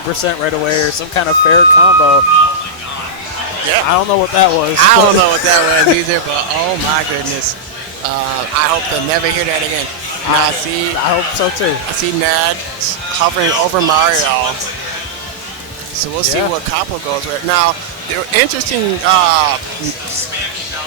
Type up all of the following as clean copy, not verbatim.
70% right away or some kind of fair combo. Yeah. I don't know what that was. I don't know what that was either, but oh my goodness. I hope to never hear that again. Now, I hope so too. I see Nad hovering over Mario. So we'll see what Kople goes with. Now, there were interesting,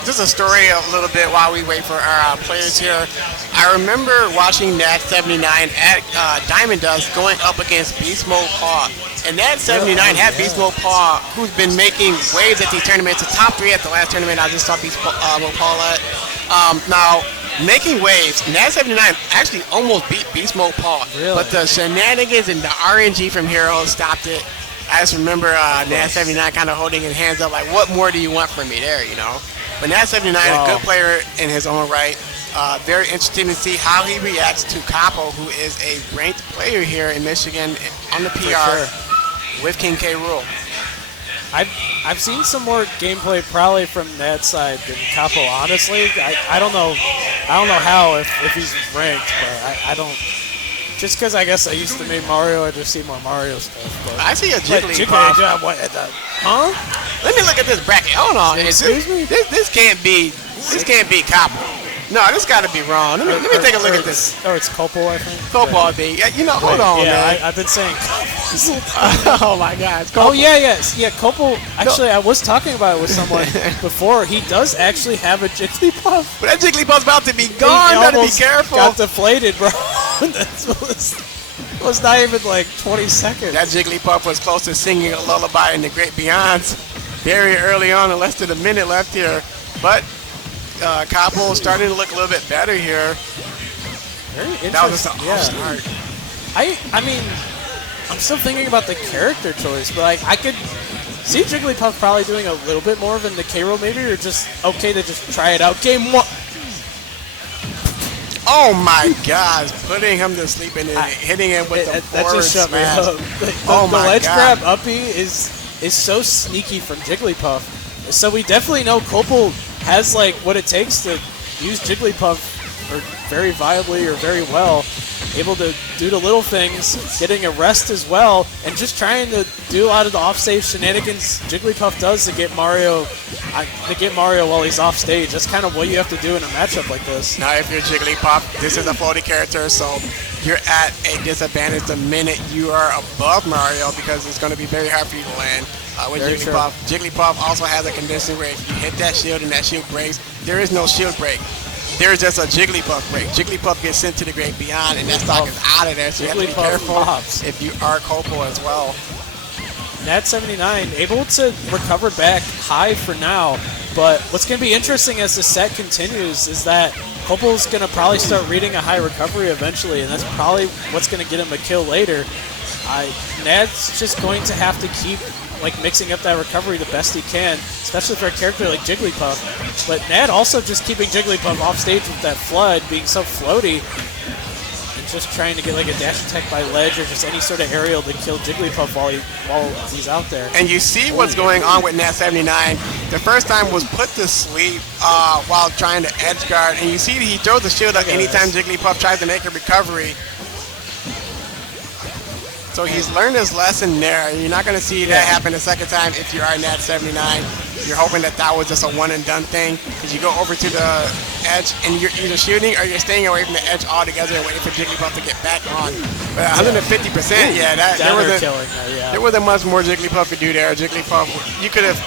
just a story a little bit while we wait for our players here. I remember watching Nad79 at Diamond Dust going up against Beast Mode Paw. And Nad79 had Beast Mode Paw, who's been making waves at these tournaments. The top 3 at the last tournament I just saw Beast Mode Paw at. Now, making waves, Nad79 actually almost beat Beast Mode Paw. Really? But the shenanigans and the RNG from Hero stopped it. I just remember Nad79 kind of holding his hands up like, what more do you want from me there, you know? But Nad79 is a good player in his own right. Very interesting to see how he reacts to Kople, who is a ranked player here in Michigan on the PR with King K. Rool. I've seen some more gameplay probably from that side than Kople, honestly. I don't know how if he's ranked, but I don't. Just because I guess I used to make Mario, I just see more Mario stuff. But I see a Jigglypuff. Huh? Let me look at this bracket. Hold on. Excuse me? This can't be Kople. No, this got to be wrong. Let me take a look at this. Oh, it's Kople, I think. Kople, yeah, you know, hold on, man. I've been saying oh, my God. Oh, yeah, Kople. Actually, I was talking about it with someone before. He does actually have a Jigglypuff. But that Jigglypuff's about to be gone. Gotta be careful. Got deflated, bro. That was not even like 20 seconds. That Jigglypuff was close to singing a lullaby in the Great Beyonds very early on, and less than a minute left here. But Kople starting to look a little bit better here. Very interesting. That was just an off start. I mean, I'm still thinking about the character choice, but like I could see Jigglypuff probably doing a little bit more than the K-Roll maybe, or just okay to just try it out. Game 1. Oh my gosh, putting him to sleep and hitting him with the forward smash. The ledge grab uppy is so sneaky from Jigglypuff. So we definitely know Kople has like what it takes to use Jigglypuff or very viably or very well. Able to do the little things, getting a rest as well, and just trying to do a lot of the off-stage shenanigans Jigglypuff does to get Mario while he's off stage. That's kind of what you have to do in a matchup like this. Now, if you're Jigglypuff, this is a floaty character, so you're at a disadvantage the minute you are above Mario because it's going to be very hard for you to land with Jigglypuff. Jigglypuff also has a condition where if you hit that shield and that shield breaks, there is no shield break. There's just a Jigglypuff break. Jigglypuff gets sent to the Great Beyond, and that stock is out of there, so you have to be careful if you are Kople as well. Nad79 able to recover back high for now, but what's going to be interesting as the set continues is that Kople's going to probably start reading a high recovery eventually, and that's probably what's going to get him a kill later. Nad's just going to have to keep mixing up that recovery the best he can, especially for a character like Jigglypuff. But Nad also just keeping Jigglypuff off stage with that flood, being so floaty, and just trying to get like a dash attack by ledge or just any sort of aerial to kill Jigglypuff while he's out there. And you see what's going on with Nad79. The first time was put to sleep while trying to edge guard, and you see that he throws the shield up anytime Jigglypuff tries to make a recovery. So he's learned his lesson there. You're not going to see that happen a second time if you are Nad79. You're hoping that was just a one-and-done thing because you go over to the edge and you're either shooting or you're staying away from the edge altogether and waiting for Jigglypuff to get back on. But 150%, there wasn't much more Jigglypuff could do there. Jigglypuff, you could have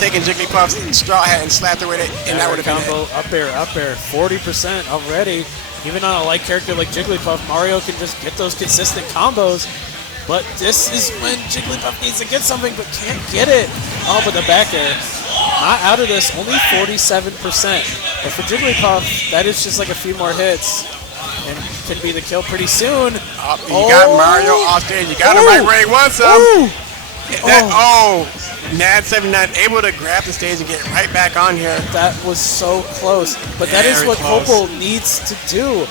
taken Jigglypuff's straw hat and slapped her with it, and that would have been it. Up there, 40% already. Even on a light character like Jigglypuff, Mario can just get those consistent combos. But this is when Jigglypuff needs to get something, but can't get it. Oh, but the back air. Not out of this, only 47%. But for Jigglypuff, that is just like a few more hits. And can be the kill pretty soon. You got Mario off stage. You got him right where he wants him. Nad79 able to grab the stage and get right back on here. That was so close. But that is what Kople needs to do.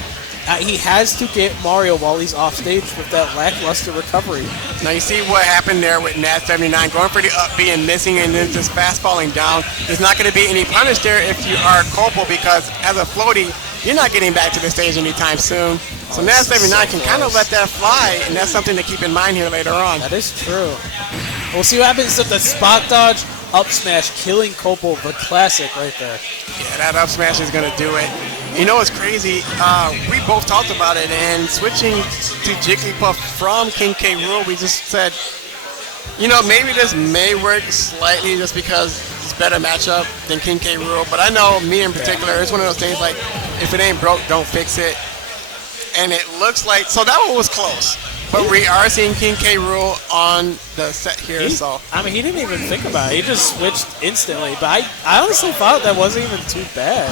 He has to get Mario while he's off stage with that lackluster recovery. Now you see what happened there with Nad79 going for the up B and missing and then just fast falling down. There's not going to be any punish there if you are Kople because as a floaty, you're not getting back to the stage anytime soon. So Nad79 can kind of let that fly, and that's something to keep in mind here later on. That is true. We'll see what happens with the spot dodge, up smash, killing Kople, the classic right there. Yeah, that up smash is going to do it. You know what's crazy? We both talked about it, and switching to Jigglypuff from King K. Rool, we just said, you know, maybe this may work slightly just because it's a better matchup than King K. Rool. But I know me in particular, it's one of those things like, if it ain't broke, don't fix it. And it looks like, so that one was close. But we are seeing King K. Rool on the set here, so. I mean, he didn't even think about it. He just switched instantly. But I honestly thought that wasn't even too bad.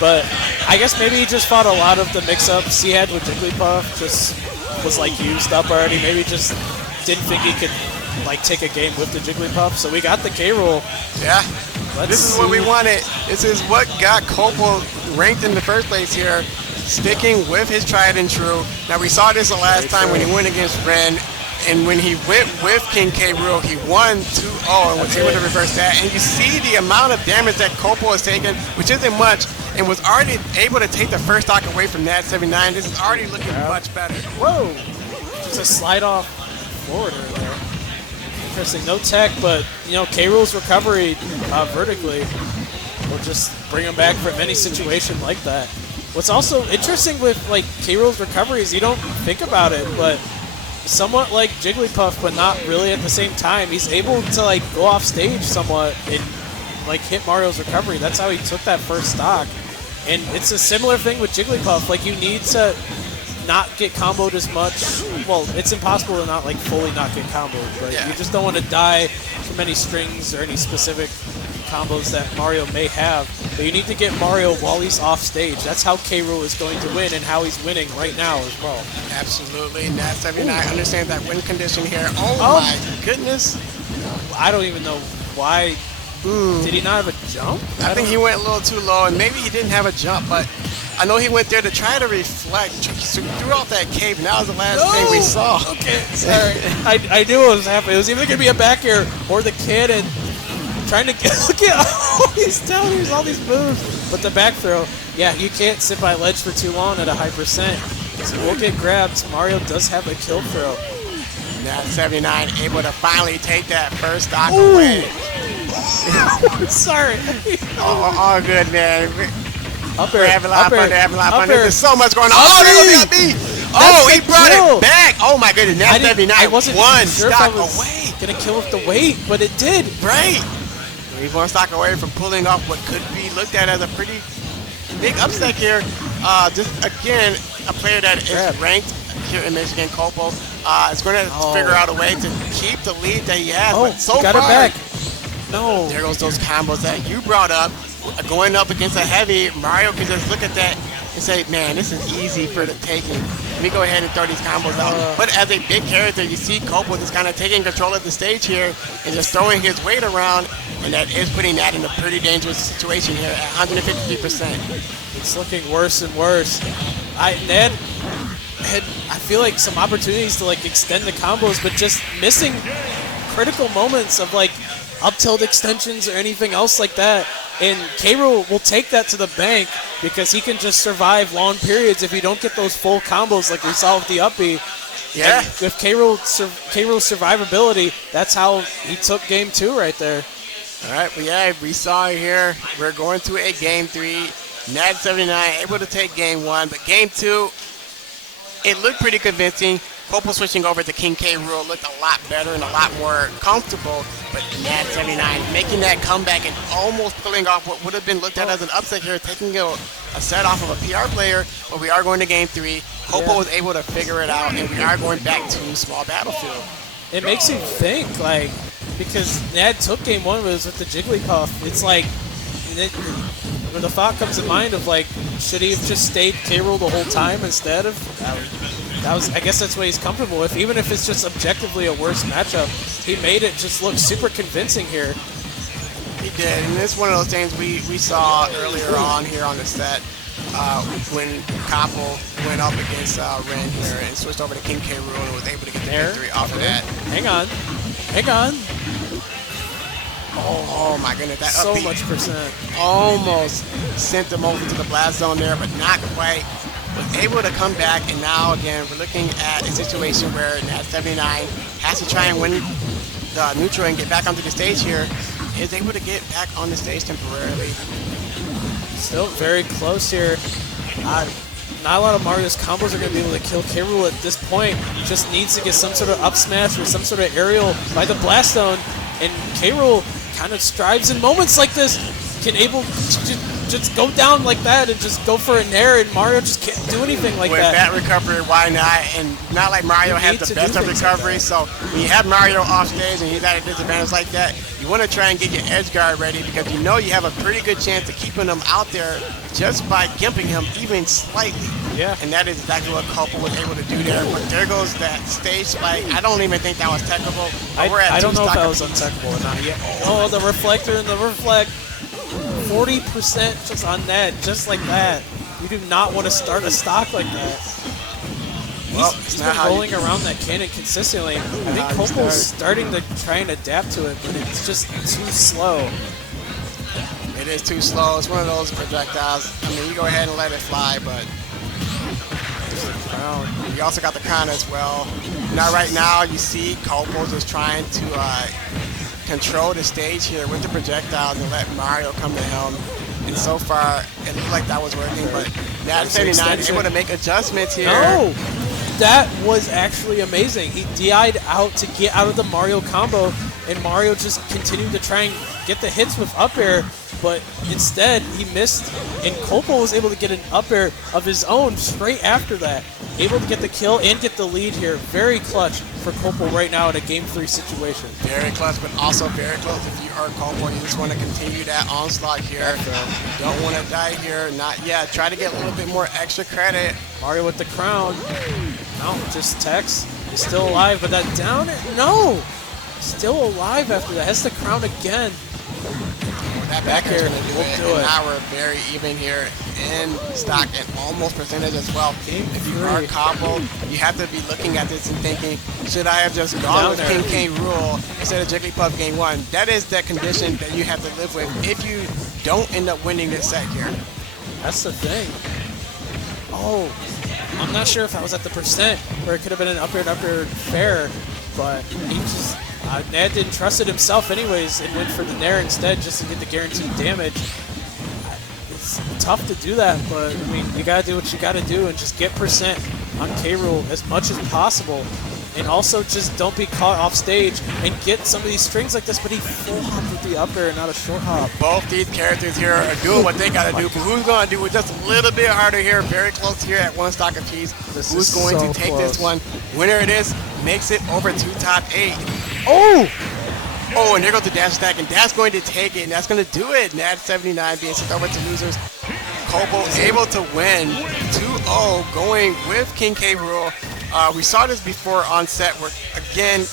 But I guess maybe he just thought a lot of the mix-ups he had with Jigglypuff just was, like, used up already. Maybe just didn't think he could, like, take a game with the Jigglypuff. So we got the K. Rool. Yeah. This is what we wanted. This is what got Kople ranked in the first place here. Sticking with his tried and true. Now we saw this the last time when he went against Ren, and when he went with King K. Rool, he won 2-0 and was able to reverse that. And you see the amount of damage that Kople has taken, which isn't much, and was already able to take the first stock away from Nad79. This is already looking much better. Whoa! Just a slide off forwarder there. Interesting. No tech, but you know, K. Rool's recovery vertically will just bring him back from any situation like that. What's also interesting with like K. Rool's recovery is you don't think about it, but somewhat like Jigglypuff, but not really at the same time. He's able to like go off stage somewhat and like hit Mario's recovery. That's how he took that first stock. And it's a similar thing with Jigglypuff. Like you need to not get comboed as much. Well, it's impossible to not like fully not get comboed, but you just don't want to die from any strings or any specific combos that Mario may have, but you need to get Mario while he's off stage. That's how K. Rool is going to win and how he's winning right now as well. Absolutely. Nad79 understands that win condition here. Oh my goodness. I don't even know why. Did he not have a jump? I think he went a little too low, and maybe he didn't have a jump, but I know he went there to try to reflect. Threw out that cave, and that was the last thing we saw. Okay, sorry. I knew what was happening. It was either going to be a back air or the kid and trying to look at all these downers, all these moves. But the back throw, yeah, you can't sit by ledge for too long at a high percent. So we'll get grabbed. Mario does have a kill throw. Nad79 able to finally take that first stock away. Sorry. All good, man. Up air, up air, up air. There's so much going on. Oh, there goes the up. Oh, he brought it back. Oh my goodness, Nad79 I wasn't one sure stock if I was away. Gonna kill with the weight, but it did. Right. He's one stock away from pulling off what could be looked at as a pretty big upset here. Just again, a player that is ranked here in Michigan, Kople, is going to figure out a way to keep the lead that he has. But so got far, it back. No. There goes those combos that you brought up. Going up against a heavy, Mario can just look at that and say, man, this is easy for the taking. Let me go ahead and throw these combos out. But as a big character, you see Kople just kind of taking control of the stage here and just throwing his weight around, and that is putting that in a pretty dangerous situation here at 153%. It's looking worse and worse. Ned had, I feel like, some opportunities to like extend the combos, but just missing critical moments of like up tilt extensions or anything else like that. And K. Rool will take that to the bank because he can just survive long periods if you don't get those full combos like we saw with the up B. Yeah. And with K. Rool's survivability, that's how he took game 2 right there. All right, well, yeah, we saw it here. We're going to a game 3. Nad79 able to take game 1, but game 2, it looked pretty convincing. Kople switching over to King K. Rool looked a lot better and a lot more comfortable, but Nad79 making that comeback and almost pulling off what would have been looked at as an upset here, taking a set off of a PR player, but we are going to game 3. Kople was able to figure it out, and we are going back to small battlefield. It makes you think, like, because Nad took game 1 was with the Jigglypuff. It's like, when the thought comes to mind of like, should he have just stayed K. Rool the whole time instead of? That was, I guess that's what he's comfortable with. Even if it's just objectively a worse matchup, he made it just look super convincing here. He did, and it's one of those things we saw earlier on here on the set when Kople went up against Ren here and switched over to King K. Rool and was able to get the victory off of that. Hang on. Hang on. Oh my goodness, that so upbeat much percent. almost sent them over to the blast zone there, but not quite. was able to come back, and now again we're looking at a situation where Nad79 has to try and win the neutral and get back onto the stage here. Is able to get back on the stage temporarily. Still very close here. Not a lot of Mario's combos are going to be able to kill K. Rool at this point. Just needs to get some sort of up smash or some sort of aerial by the Blast Zone, and K. Rool kind of strives in moments like this. Can able to just go down like that and just go for a nair, and Mario just can't do anything like that. With that recovery, why not? And not like Mario has the best of recovery, so when you have Mario off stage and he's at a disadvantage like that, you want to try and get your edge guard ready because you know you have a pretty good chance of keeping him out there just by gimping him even slightly. Yeah. And that is exactly what Kople was able to do there. But there goes that stage spike. I don't even think that was technical. I don't know if that was untechnical or not yet. Oh, the reflector and the reflect. 40% just on net, just like that. You do not want to start a stock like that. He's been rolling around that cannon consistently. I think Kople's starting to try and adapt to it, but it's just too slow. It is too slow. It's one of those projectiles. I mean, you go ahead and let it fly, but you also got the crown as well. Now, right now, you see Kople just trying to control the stage here with the projectiles and let Mario come to him. And so far, it looked like that was working, but Nad79 is able to make adjustments here. No! That was actually amazing. He DI'd out to get out of the Mario combo, and Mario just continued to try and get the hits with up air, but instead he missed, and Kople was able to get an up air of his own straight after that. Able to get the kill and get the lead here. Very clutch for Kople right now in a Game 3 situation. Very clutch, but also very close. If you are Kople, you just want to continue that onslaught here. Don't want to die here. Not yet. Try to get a little bit more extra credit. Mario with the crown. No, just Tex. He's still alive, but that down it. No! Still alive after that. Has the crown again. That back here will do it. Now we're very even here in stock and almost percentage as well. If you are Kople, you have to be looking at this and thinking, should I have just gone with King K. Rool instead of Jigglypuff game 1? That is the condition that you have to live with if you don't end up winning this set here. That's the thing. Oh, I'm not sure if I was at the percent where it could have been an up air fair, but he just... Nad didn't trust it himself anyways and went for the nair instead just to get the guaranteed damage. It's tough to do that, but I mean, you gotta do what you gotta do and just get percent on K. Rool as much as possible. And also just don't be caught off stage and get some of these strings like this, but he full hopped with the up air and not a short hop. Both these characters here are doing what they gotta do, but who's gonna do it just a little bit harder here, very close here at one stock apiece. Who's going to take this one? Winner it is, makes it over to top 8. Oh! Oh, and there goes the dash attack, and that's going to take it, and that's going to do it. Nad79 being sent over to losers. Kople able to win 2-0 going with King K. Rool. We saw this before on set where, again,